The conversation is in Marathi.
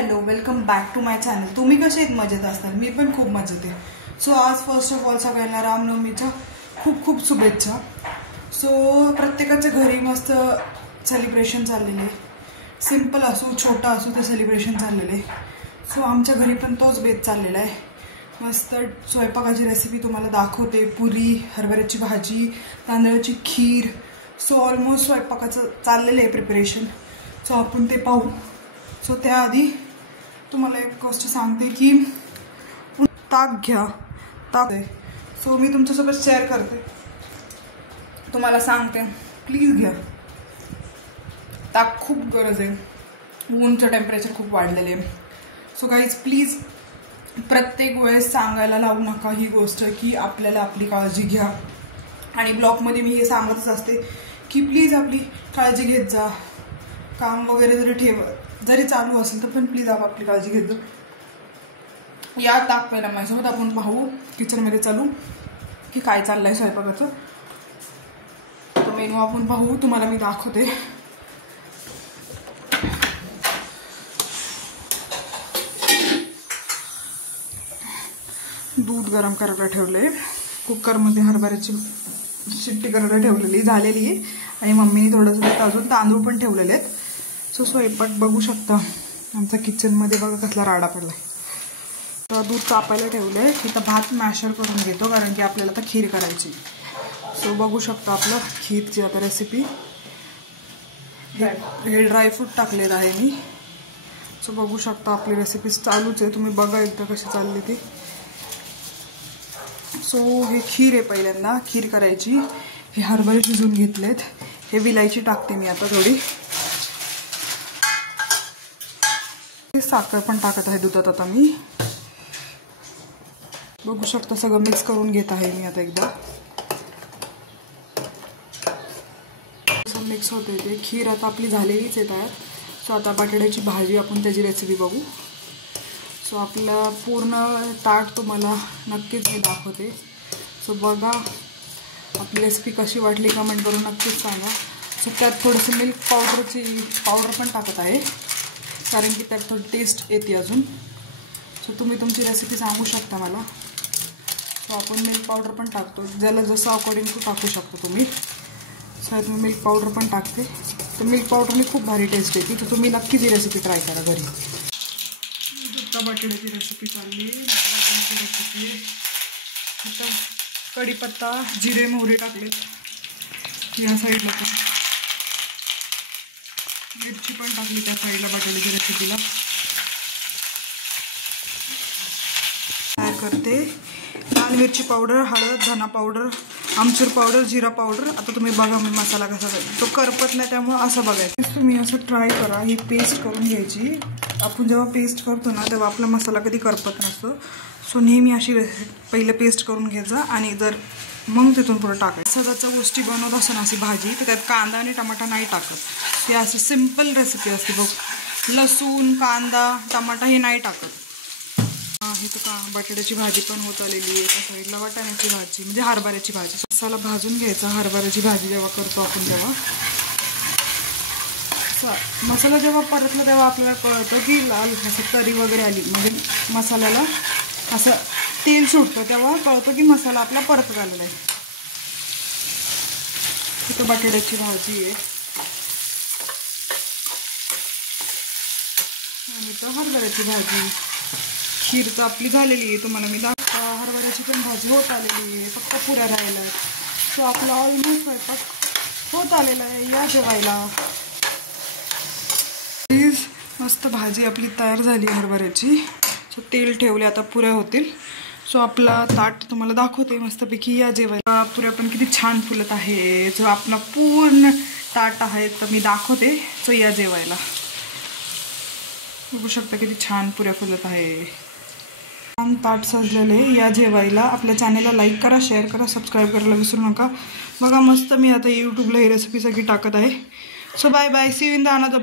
Hello, welcome back to my channel. तुम्ही कसे आहेत? मजेत असणार, मी पण खूप मजेत आहे। सो आज फर्स्ट ऑफ ऑल सगळ्यांना रामनवमीच्या खूप खूप शुभेच्छा। सो प्रत्येकाच्या घरी मस्त सेलिब्रेशन चाललेले, सिंपल असो छोटा असो ते सेलिब्रेशन चाललेले। सो आमच्या घरी पण तोच बेत चाललेला आहे। मस्त स्वयंपाकाची रेसिपी तुम्हाला दाखवते। पुरी, हरभऱ्याची भाजी, तांदळाची खीर। सो ऑलमोस्ट स्वयंपाकाचं चाललेलं आहे प्रिपरेशन। सो आपण ते पाहू। सो त्याआधी तुम्हाला एक गोष्ट सांगते की ताक घ्या, ताक आहे। सो मी तुमच्यासोबत शेअर करते, तुम्हाला सांगते प्लीज घ्या ताक, खूप गरज आहे। ऊनचं टेम्परेचर खूप वाढलेले आहे। सो गाईज प्लीज प्रत्येक वेळेस सांगायला लावू नका ही गोष्ट की आपल्याला आपली काळजी घ्या। आणि ब्लॉगमध्ये मी हे सांगतच असते की प्लीज आपली काळजी घेत जा। काम वगैरे जरी चालू असेल तर पण प्लीज आपली काळजी घेत जा। या ताक पहिला माझ्यासोबत आपण पाहू, किचनमध्ये चालू की काय चाललंय स्वयंपाकाचं। तो मेनू आपण पाहू, तुम्हाला मी दाखवते। दूध गरम करायला ठेवले, कुकरमध्ये हरभऱ्याची शिट्टी करायला ठेवलेली झालेली आहे। आणि मम्मीने थोडंसं अजून तांदूळ पण ठेवलेले आहेत। सो स्वयंपाक बघू शकता आमच्या किचनमध्ये, बघा कसला राडा पडलाय। तर दूध तापायला ठेवलंय, इथं भात मॅशर करून घेतो कारण की आपल्याला आता खीर करायची। सो बघू शकता आपलं खीरची आता रेसिपी। हे ड्रायफ्रूट टाकलेलं आहे मी। सो बघू शकता आपली रेसिपी चालूच आहे, तुम्ही बघा एकदा कशी चालली ती। सो हे खीर आहे, पहिल्यांदा खीर करायची। हे हरभरे शिजून घेतलेत, हे विलायची टाकते मी आता थोडी। साखर पण टाकत आहे दुधात आता मी। बघू शकता सगळं मिक्स करून घेत आहे मी आता एकदा। असं मिक्स होते ते। खीर आता आपली झालेलीच आहे तयार। सो आता बटाट्याची भाजी आपण त्याची रेसिपी बघू। सो आपलं पूर्ण ताट तुम्हाला नक्कीच मी दाखवते। सो बघा आपली रेसिपी कशी वाटली कमेंट करून नक्कीच सांगा। सो त्यात थोडंसं मिल्क पावडर पण टाकत आहे कारण की त्यात थोडी टेस्ट येते अजून। सो तुम्ही तुमची रेसिपी सांगू शकता मला। सो आपण मिल्क पावडर पण टाकतो, ज्याला जसं अकॉर्डिंग टू टाकू शकतो तुम्ही। सो मी मिल्क पावडर पण टाकते, तर मिल्क पावडरने खूप भारी टेस्ट येते। तर तुम्ही नक्कीच ही रेसिपी ट्राय करा घरी। बटाट्याची रेसिपी चालली, रेसिपी आता कढीपत्ता, जिरे, मोहरी टाकलेत या साईडला, पण मिरची पण टाकली त्या साईडला बटाट्याच्या रेसिपीला। तयार करते लाल मिरची पावडर, हळद, धना पावडर, आमचूर पावडर, जिरा पावडर। आता तुम्ही बघा मी मसाला कसा करतो, तो करपत नाही त्यामुळे असं बघायचं। तुम्ही असं ट्राय करा, ही पेस्ट करून घ्यायची। आपण जेव्हा पेस्ट करतो ना तेव्हा आपला मसाला कधी करपत नसतो। सो नेहमी अशी पहिले पेस्ट करून घ्यायचा आणि जर मग तिथून पुढे टाकायचं। सदाच्या गोष्टी बनवत असताना अशी भाजी तर त्यात कांदा आणि टमाटा नाही टाकत, ही अशी सिंपल रेसिपी असते बघ। लसूण, कांदा, टमाटा हे नाही टाकत। हे तर बटाट्याची भाजी पण होत आलेली आहे। त्या साईडला वाटाण्याची भाजी म्हणजे हरभऱ्याची भाजी। मसाला भाजून घ्यायचा, हरभऱ्याची भाजी जेव्हा करतो आपण तेव्हा। मसाला जेव्हा परतला तेव्हा आपल्याला कळतं की लाल असं तरी वगैरे आली, म्हणजे मसाल्याला असं तेल सुटतं, तेव्हा कळतं की मसाला आपला परतत आलेला आहे। इथं बटाट्याची भाजी आहे आणि इथं हरभऱ्याची भाजी। खीर तर आपली झालेली आहे, तुम्हाला मी हरभऱ्याची पण भाजी होत आलेली आहे, फक्त पुऱ्या राहिल्या आहेत। सो आपला ऑलमोस्ट स्वयंपाक होत आलेला आहे, या जेवायला प्लीज। मस्त भाजी आपली तयार झाली हरभऱ्याची। सो तेल ठेवले, आता पुऱ्या होतील। सो आपला ताट तुम्हाला दाखवते मस्तपैकी, या जेवायला। पुऱ्या पण किती छान फुलत आहे। जो आपला पूर्ण ताट आहे तर मी दाखवते। सो या जेवायला, बघू शकता किती छान पुऱ्या फुलत आहे। छान ताट सजलेले, या जेवायला। आपल्या चॅनलला लाईक करा, शेअर करा, सबस्क्राईब करायला विसरू नका। बघा मस्त मी आता यूट्यूबला ही रेसिपी सगळी टाकत आहे। So bye bye, see you in the another